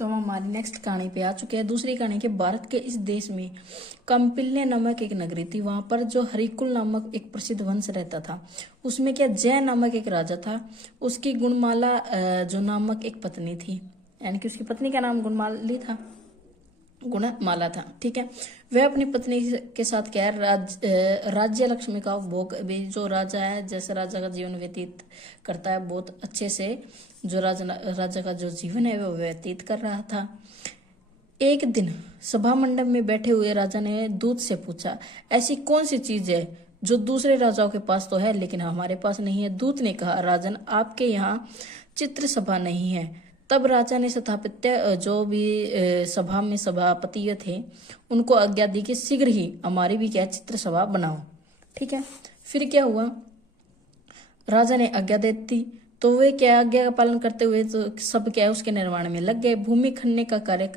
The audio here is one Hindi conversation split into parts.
तो हम हमारी नेक्स्ट कहानी पे आ चुके हैं। दूसरी कहानी के भारत के इस देश में कम्पिल्य नामक एक नगरी थी। वहां पर जो हरिकुल नामक एक प्रसिद्ध वंश रहता था, उसमें क्या जय नामक एक राजा था। उसकी गुणमाला जो नामक एक पत्नी थी, यानी कि उसकी पत्नी का नाम गुणमाली था, गुणमाला था। ठीक है, वह अपनी पत्नी के साथ क्या है, राज्य लक्ष्मी का भोग, अभी जो राजा है जैसे राजा का जीवन व्यतीत करता है बहुत अच्छे से, जो राजा का जो जीवन है वो व्यतीत कर रहा था। एक दिन सभा मंडप में बैठे हुए राजा ने दूत से पूछा, ऐसी कौन सी चीज है जो दूसरे राजाओं के पास तो है लेकिन हमारे पास नहीं है। दूत ने कहा, राजन, आपके यहाँ चित्र सभा नहीं है। तब राजा ने स्थापित्य जो भी सभा में सभापति थे उनको आज्ञा दी कि शीघ्र ही हमारी भी क्या चित्र सभा बनाओ। ठीक है, फिर क्या हुआ, राजा ने आज्ञा दे दी तो वे क्या आज्ञा का पालन करते हुए तो सब क्या है उसके निर्माण में लग गए। भूमि खनने का कार्य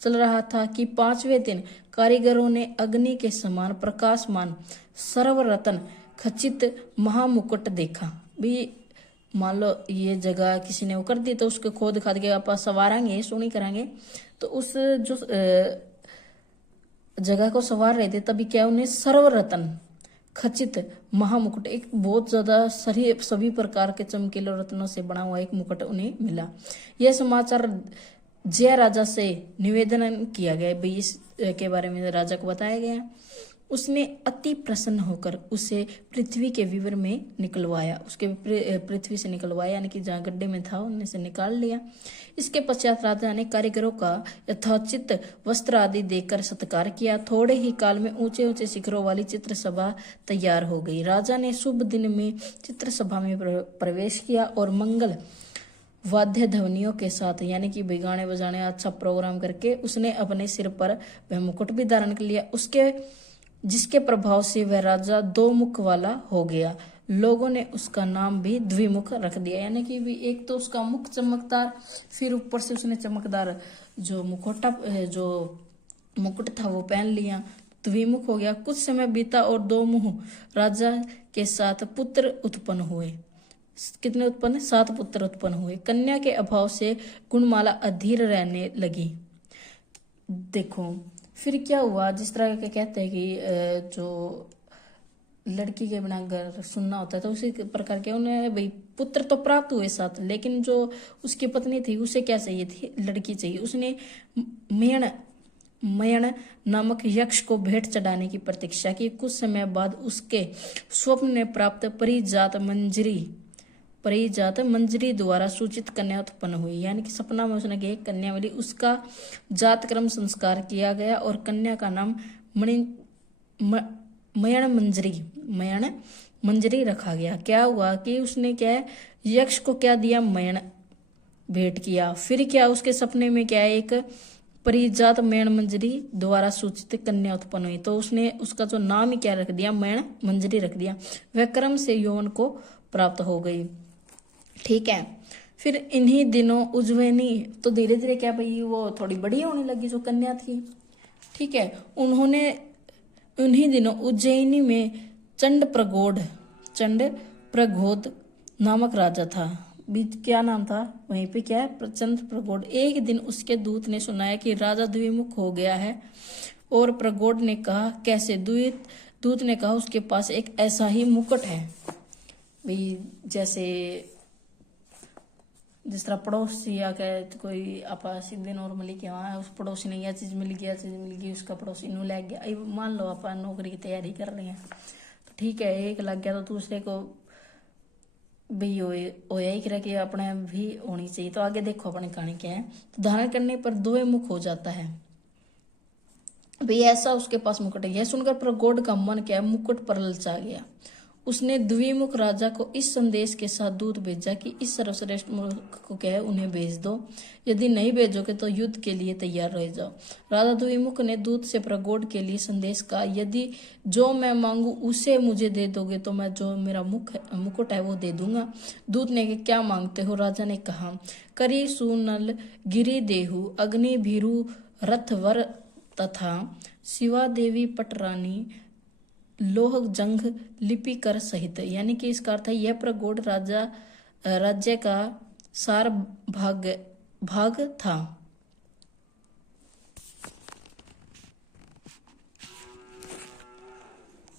चल रहा था कि 5वें दिन कारीगरों ने अग्नि के समान प्रकाशमान सर्वरत्न खचित महामुकुट देखा। भी मान लो ये जगह किसी ने वो कर दी तो उसके खोद खाद के आप सवारेंगे, सोनी कराएंगे, तो उस जो जगह को सवार रहे थे तभी क्या उन्हें सर्वरत्न खचित महामुकुट, एक बहुत ज्यादा सभी प्रकार के चमकीले रत्नों से बना हुआ एक मुकुट उन्हें मिला। यह समाचार जय राजा से निवेदन किया गया, भाई इस के बारे में राजा को बताया गया। उसने अति प्रसन्न होकर उसे पृथ्वी के विवर में निकलवाया, उसके पृथ्वी से निकलवाया, यानी कि जहाँ गड्ढे में था उनमें से निकाल लिया। इसके पश्चात राजा ने कारीगरों का यथोचित वस्त्र आदि देकर सत्कार किया। थोड़े ही काल में ऊंचे ऊंचे शिखरों वाली चित्र सभा तैयार हो गई। राजा ने शुभ दिन में चित्र सभा में प्रवेश किया और मंगल वाद्य ध्वनियों के साथ, यानी कि गाने बजाने अच्छा प्रोग्राम करके उसने अपने सिर पर वह मुकुट भी धारण कर लिया, उसके जिसके प्रभाव से वह राजा 2 मुख वाला हो गया। लोगों ने उसका नाम भी द्विमुख रख दिया, यानी कि भी एक तो उसका मुख चमकदार, फिर ऊपर से उसने चमकदार जो मुकुट था वो पहन लिया, द्विमुख हो गया। कुछ समय बीता और 2 मुख राजा के साथ पुत्र उत्पन्न हुए। कितने उत्पन्न? 7 पुत्र उत्पन्न हुए। कन्या के अभाव से गुणमाला अधीर रहने लगी। देखो फिर क्या हुआ, जिस तरह के कहते हैं कि जो लड़की के बिना घर सुनना होता है, तो उसी प्रकार के उन्हें भाई पुत्र तो प्राप्त हुए 7, लेकिन जो उसकी पत्नी थी उसे क्या चाहिए थी, लड़की चाहिए। उसने मयण नामक यक्ष को भेंट चढ़ाने की प्रतीक्षा की। कुछ समय बाद उसके स्वप्न में प्राप्त परिजात मंजरी द्वारा सूचित कन्या उत्पन्न हुई, यानी कि सपना में उसने एक कन्या मिली। उसका जात क्रम संस्कार किया गया और कन्या का नाम मयण मंजरी रखा गया। क्या हुआ कि उसने क्या यक्ष को क्या दिया, मयण भेंट किया। फिर क्या उसके सपने में क्या एक परिजात मयण मंजरी द्वारा सूचित कन्या उत्पन्न हुई, तो उसने उसका जो नाम ही क्या रख दिया, मयण मंजरी रख दिया। वह क्रम से यौवन को प्राप्त हो गई। ठीक है, फिर इन्हीं दिनों उज्जैनी, तो धीरे धीरे क्या भाई वो थोड़ी बड़ी होने लगी जो कन्या थी। ठीक है, उन्हीं दिनों उज्जैनी में चंड प्रगोद नामक राजा था। क्या नाम था वहीं पे, क्या है, चंद्र प्रगोड। एक दिन उसके दूत ने सुनाया कि राजा द्विमुख हो गया है, और प्रगोड ने कहा, कैसे? दूत ने कहा, उसके पास एक ऐसा ही मुकुट है। भाई जैसे जिस तरह पड़ोसी या कहे तो कोई आपा सीधे नॉर्मली क्या वहाँ उस पड़ोसी ने यह चीज मिल गई उसका पड़ोसी नू लग गया। मान लो आप नौकरी की तैयारी कर रहे हैं, तो ठीक है, एक लग गया तो दूसरे को भी हो यही करा कि अपने भी होनी चाहिए। तो आगे देखो अपनी कहानी क्या है। तो धारण करने पर 2 मुख हो जाता है, भाई ऐसा उसके पास मुकुट है। यह सुनकर प्रगोड का मन क्या मुकुट पर ललचा गया। उसने द्विमुख राजा को इस संदेश के साथ दूत भेजा कि इस सर्वश्रेष्ठ मुल्क को क्या उन्हें भेज दो, यदि नहीं भेजोगे तो युद्ध के लिए तैयार रह जाओ। राजा द्विमुख ने दूत से प्रगोड के लिए संदेश कहा, यदि जो मैं मांगू उसे मुझे दे दोगे तो मैं जो मेरा मुकुट है वो दे दूंगा। दूत ने कहा, क्या मांगते हो? राजा ने कहा, करी सुनल गिरी देहु अग्नि भीरु रथवर तथा शिवा देवी पटरानी लोह जंग लिपिकर सहित, यानी कि इसका अर्थ है यह प्रगोड राज्य का सार भाग था।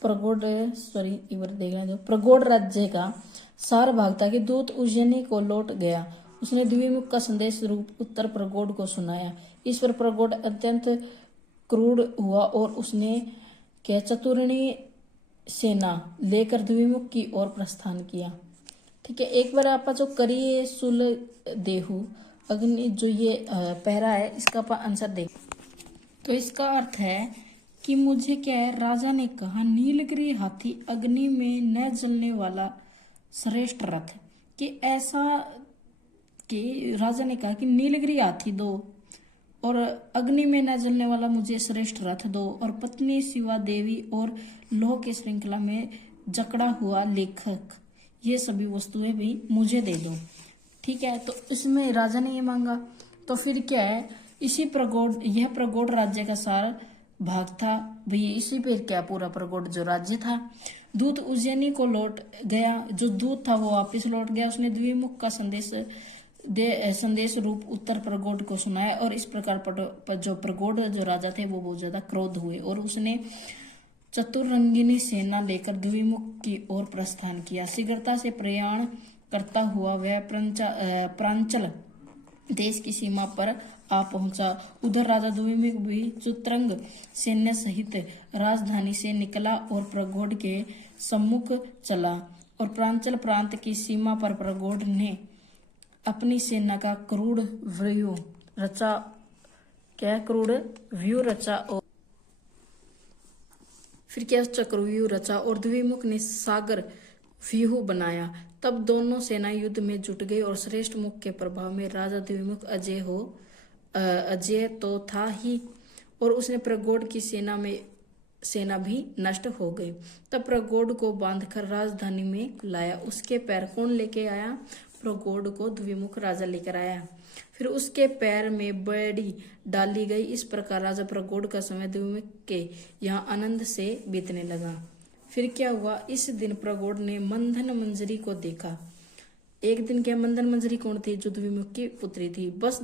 प्रगोड एक बार देखने दो। प्रगोड राज्य का सार भाग था कि दूत उज्जैनी को लौट गया। उसने द्विमुख का संदेश रूप उत्तर प्रगोड को सुनाया। इस पर प्रगोड अत्यंत क्रूर हुआ और उसने क्या चतुरणी सेना लेकर द्विमुख की ओर प्रस्थान किया। ठीक है, एक बार आप जो करिए सुल देहु अग्नि, जो ये पहरा है इसका आप आंसर देख। तो इसका अर्थ है कि मुझे क्या है, राजा ने कहा नीलगिरी हाथी अग्नि में न जलने वाला श्रेष्ठ रथ, कि ऐसा कि राजा ने कहा कि नीलगिरी हाथी दो और अग्नि में न जलने वाला मुझे श्रेष्ठ रथ दो, और पत्नी शिवा देवी और लोह की श्रृंखला में जकड़ा हुआ लेखक, ये सभी वस्तुएं भी मुझे दे दो। ठीक है, तो इसमें राजा ने ये मांगा। तो फिर क्या है, इसी प्रगोड, यह प्रगोड राज्य का सार भाग था भैया, इसी पे क्या पूरा प्रगोड जो राज्य था। दूत उज्जैनी को लौट गया, जो दूत था वो वापिस लौट गया। उसने द्विमुख का संदेश रूप उत्तर प्रगोड को सुनाया, और इस प्रकार जो प्रगोड जो राजा थे वो बहुत ज्यादा क्रोध हुए, और उसने चतुरंगिनी सेना लेकर द्विमुख की ओर प्रस्थान किया। शीघ्रता से प्रयाण करता हुआ वह प्रांचल देश की सीमा पर आ पहुंचा। उधर राजा द्विमुख भी चतुरंग सैन्य सहित राजधानी से निकला और प्रगोड के सम्मुख चला, और प्रांचल प्रांत की सीमा पर प्रगोड ने अपनी सेना का क्रूर व्यूह रचा और फिर क्या चक्रव्यूह रचा, और द्विमुख ने सागर व्यूह बनाया। तब दोनों सेना युद्ध में जुट गई, और श्रेष्ठ मुख के प्रभाव में राजा द्विमुख अजय तो था ही, और उसने प्रगोड की सेना भी नष्ट हो गई। तब प्रगोड को बांधकर राजधानी में लाया। उसके पैर कौन लेके आया? प्रगोड को द्विमुख राजा लेकर आया। फिर उसके पैर में बेड़ी डाली गई। इस प्रकार राजा प्रगोड का समय द्विमुख के यहाँ आनंद से बीतने लगा। फिर क्या हुआ, इस दिन प्रगोड ने मंथन मंजरी को देखा। एक दिन क्या, मंथन मंजरी कौन थी? जो द्विमुख की पुत्री थी। बस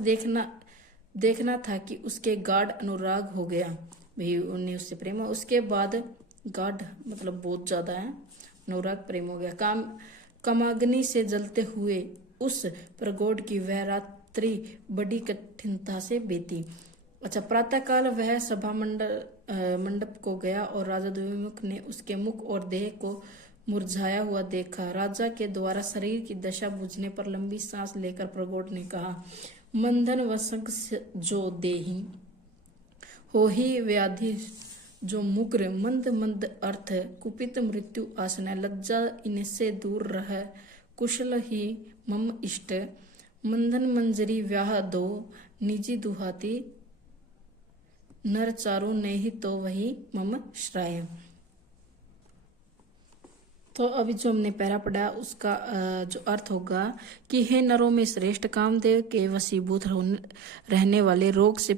देखना था कि उसके गाढ़ अनुराग हो गया, भाई उन्हें उससे प्रेम। उसके बाद गाढ़ मतलब बहुत ज्यादा है, अनुराग प्रेम हो गया। कामाग्नि से जलते हुए उस प्रगोड की वह रात्रि बड़ी कठिनता से बीती। अच्छा, प्रातःकाल वह सभा मंडप को गया, और राजा द्विमुख ने उसके मुख और देह को मुरझाया हुआ देखा। राजा के द्वारा शरीर की दशा बुझने पर लंबी सांस लेकर प्रगोड ने कहा, मंदन वसंग जो देही हो ही व्याधि जो मुग्र मंद मंद अर्थ कुपित मृत्यु आसन लज्जा इनसे दूर रह कुशल ही मम इष्ट मंदन मंजरी व्याह दो निजी दुहाती नर चारु नहीं तो वही मम श्राय। तो अभी जो हमने पैरा पढ़ा उसका जो अर्थ होगा कि हे नरों में श्रेष्ठ, कामदेव के वशीभूत रहने वाले, रोग से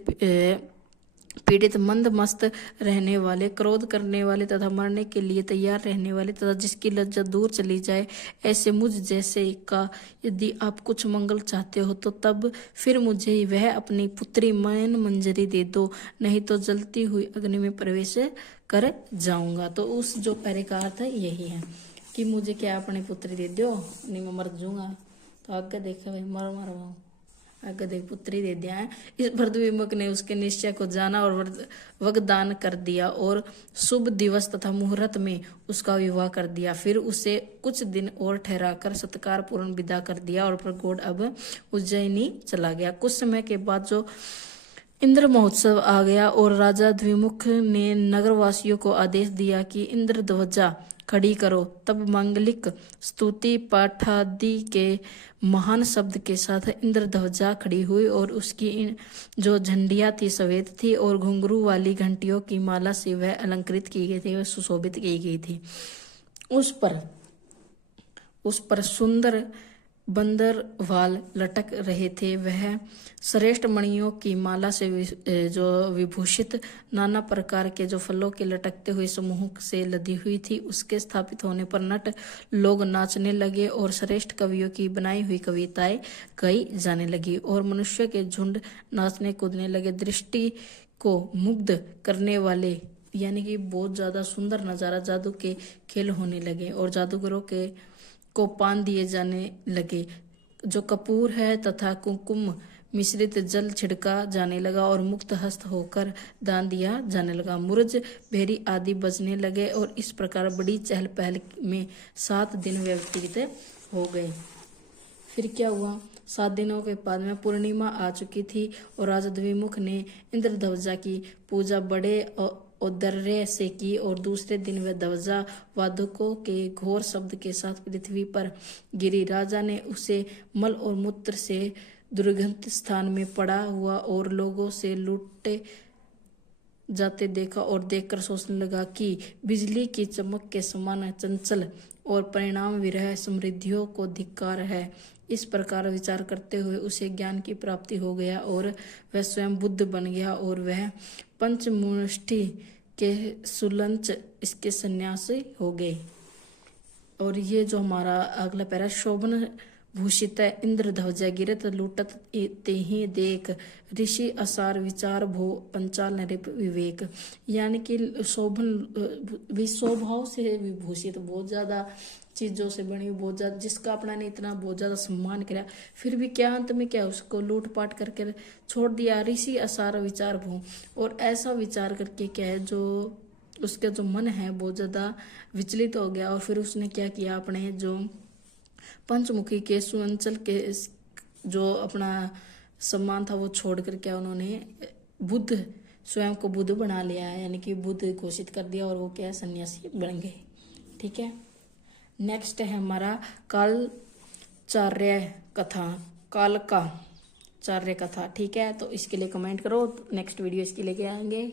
पीड़ित, मंद मस्त रहने वाले, क्रोध करने वाले तथा मरने के लिए तैयार रहने वाले तथा जिसकी लज्जा दूर चली जाए, ऐसे मुझ जैसे का यदि आप कुछ मंगल चाहते हो तो तब फिर मुझे वह अपनी पुत्री मन मंजरी दे दो, नहीं तो जलती हुई अग्नि में प्रवेश कर जाऊंगा। तो उस जो पैरे का अर्थ यही है कि मुझे क्या अपनी पुत्री दे दो, नहीं मैं मर जाऊंगा। तो आगे देखा भाई मर आगे देख पुत्री दे दिया है। इस पर द्विमुख ने उसके निश्चय को जाना और वरदान कर दिया और शुभ दिवस तथा मुहूर्त में उसका विवाह कर दिया। फिर उसे कुछ दिन और ठहराकर सत्कार पूर्ण विदा कर दिया और प्रगोड अब उज्जैनी चला गया। कुछ समय के बाद जो इंद्र महोत्सव आ गया और राजा द्विमुख ने नगरवासियों को आदेश दिया कि इंद्र ध्वजा खड़ी करो। तब मांगलिक स्तुति पाठादि के महान शब्द के साथ इंद्र ध्वजा खड़ी हुई और उसकी जो झंडियां थी सफेद थी और घुंघरू वाली घंटियों की माला से वह अलंकृत की गई थी, वह सुशोभित की गई थी। उस पर सुंदर बंदर वाल लटक रहे थे। वह श्रेष्ठ मणियों की माला से जो विभूषित नाना प्रकार के जो फलों के लटकते हुए समूह से लदी हुई थी। उसके स्थापित होने पर नट लोग नाचने लगे और श्रेष्ठ कवियों की बनाई हुई कविताएं गाई जाने लगी और मनुष्य के झुंड नाचने कूदने लगे। दृष्टि को मुग्ध करने वाले यानी कि बहुत ज्यादा सुंदर नजारा जादू के खेल होने लगे और जादूगरों के को पान दिए जाने लगे। जो कपूर है तथा कुमकुम मिश्रित जल छिड़का जाने लगा और मुक्त हस्त होकर दान दिया जाने लगा। मुरज भेरी आदि बजने लगे और इस प्रकार बड़ी चहल पहल में 7 दिन व्यतीत हो गए। फिर क्या हुआ? 7 दिनों के बाद में पूर्णिमा आ चुकी थी और राजा द्विमुख ने इंद्रध्वजा की पूजा बड़े औदार्य से की और दूसरे दिन वह ध्वजा वादकों के घोर शब्द के साथ पृथ्वी पर गिरी। राजा ने उसे मल और मूत्र से दुर्गंध स्थान में पड़ा हुआ और लोगों से लूटे जाते देखा और देखकर सोचने लगा कि बिजली की चमक के समान चंचल और परिणाम विरह समृद्धियों को धिक्कार है। इस प्रकार विचार करते हुए उसे ज्ञान की प्राप्ति हो गया और वह स्वयं बुद्ध बन गया और वह पंचमुष्टि के सुलंच इसके सन्यासी हो गए। और ये जो हमारा अगला पैरा, शोभन भूषित इंद्र ध्वजा गिरत लूटत ते ही देख ऋषि असार विचार भो पंचाल नृप विवेक। यानी कि शोभन स्वभाव से विभूषित, बहुत ज्यादा चीजों से बनी, बहुत ज्यादा, जिसका अपना ने इतना बहुत ज्यादा सम्मान किया, फिर भी क्या अंत में क्या उसको लूटपाट करके छोड़ दिया। ऋषि असार विचार भो, और ऐसा विचार करके क्या है जो उसका जो मन है बहुत ज्यादा विचलित हो गया। और फिर उसने क्या किया, अपने जो पंचमुखी के सुअंचल के जो अपना सम्मान था वो छोड़ कर क्या उन्होंने बुद्ध, स्वयं को बुद्ध बना लिया है, यानी कि बुद्ध घोषित कर दिया और वो क्या सन्यासी बन गए। ठीक है, नेक्स्ट है हमारा कालचार्य कथा, काल का चार्य कथा। ठीक है, तो इसके लिए कमेंट करो, नेक्स्ट वीडियो इसकी लेके आएंगे।